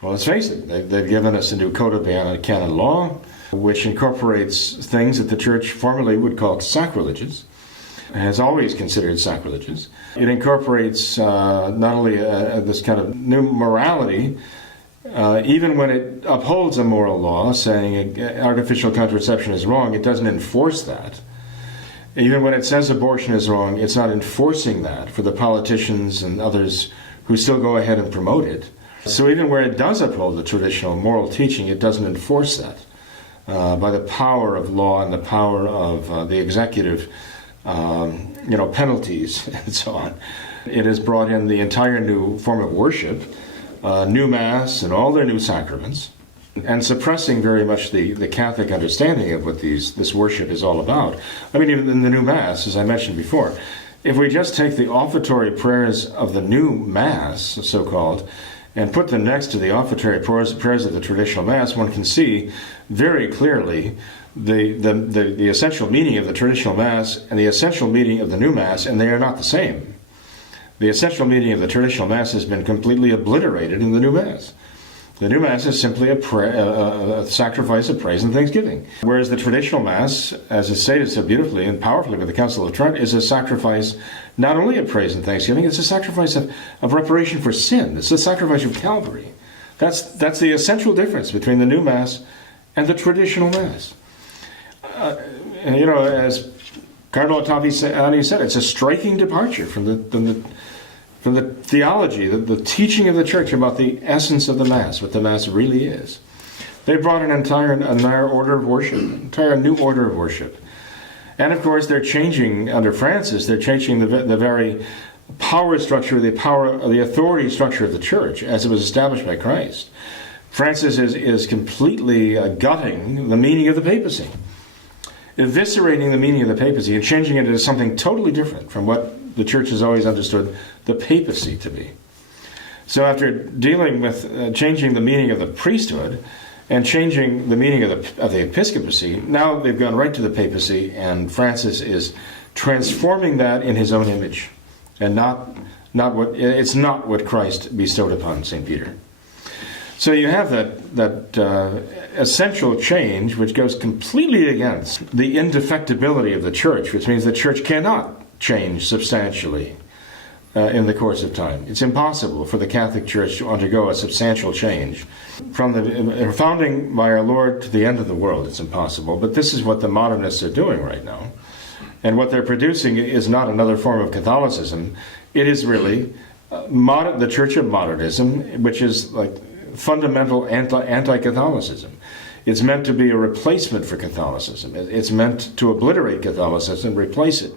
Well, let's face it, they've given us a new code of canon law, which incorporates things that the church formerly would call sacrileges, has always considered sacrileges. It incorporates not only this kind of new morality, even when it upholds a moral law, saying artificial contraception is wrong, it doesn't enforce that. Even when it says abortion is wrong, it's not enforcing that for the politicians and others who still go ahead and promote it. So even where it does uphold the traditional moral teaching, it doesn't enforce that by the power of law and the power of the executive, penalties and so on. It has brought in the entire new form of worship, new Mass and all their new sacraments, and suppressing very much the Catholic understanding of what this worship is all about. I mean, even in the new Mass, as I mentioned before, if we just take the offertory prayers of the new Mass, so-called, and put them next to the offertory prayers of the traditional Mass, one can see very clearly the essential meaning of the traditional Mass and the essential meaning of the new Mass, and they are not the same. The essential meaning of the traditional Mass has been completely obliterated in the new Mass. The new Mass is simply a sacrifice of praise and thanksgiving. Whereas the traditional Mass, as is stated so beautifully and powerfully by the Council of Trent, is a sacrifice not only of praise and thanksgiving, it's a sacrifice of reparation for sin. It's the sacrifice of Calvary. That's the essential difference between the new Mass and the traditional Mass. As Cardinal Ottaviani said, it's a striking departure from the theology, the teaching of the Church about the essence of the Mass, what the Mass really is. They brought an entire order of worship, entire new order of worship. And of course, they're changing, under Francis, they're changing the very power structure, the authority structure of the Church as it was established by Christ. Francis is completely gutting the meaning of the papacy, eviscerating the meaning of the papacy and changing it into something totally different from what the Church has always understood the papacy to be. So after dealing with changing the meaning of the priesthood and changing the meaning of the episcopacy, now they've gone right to the papacy, and Francis is transforming that in his own image, and it's not what Christ bestowed upon St. Peter. So you have that essential change which goes completely against the indefectibility of the Church, which means the Church cannot change substantially in the course of time. It's impossible for the Catholic Church to undergo a substantial change. From the founding by our Lord to the end of the world, it's impossible. But this is what the modernists are doing right now. And what they're producing is not another form of Catholicism. It is really the Church of Modernism, which is like fundamental anti-Catholicism. It's meant to be a replacement for Catholicism. It's meant to obliterate Catholicism and replace it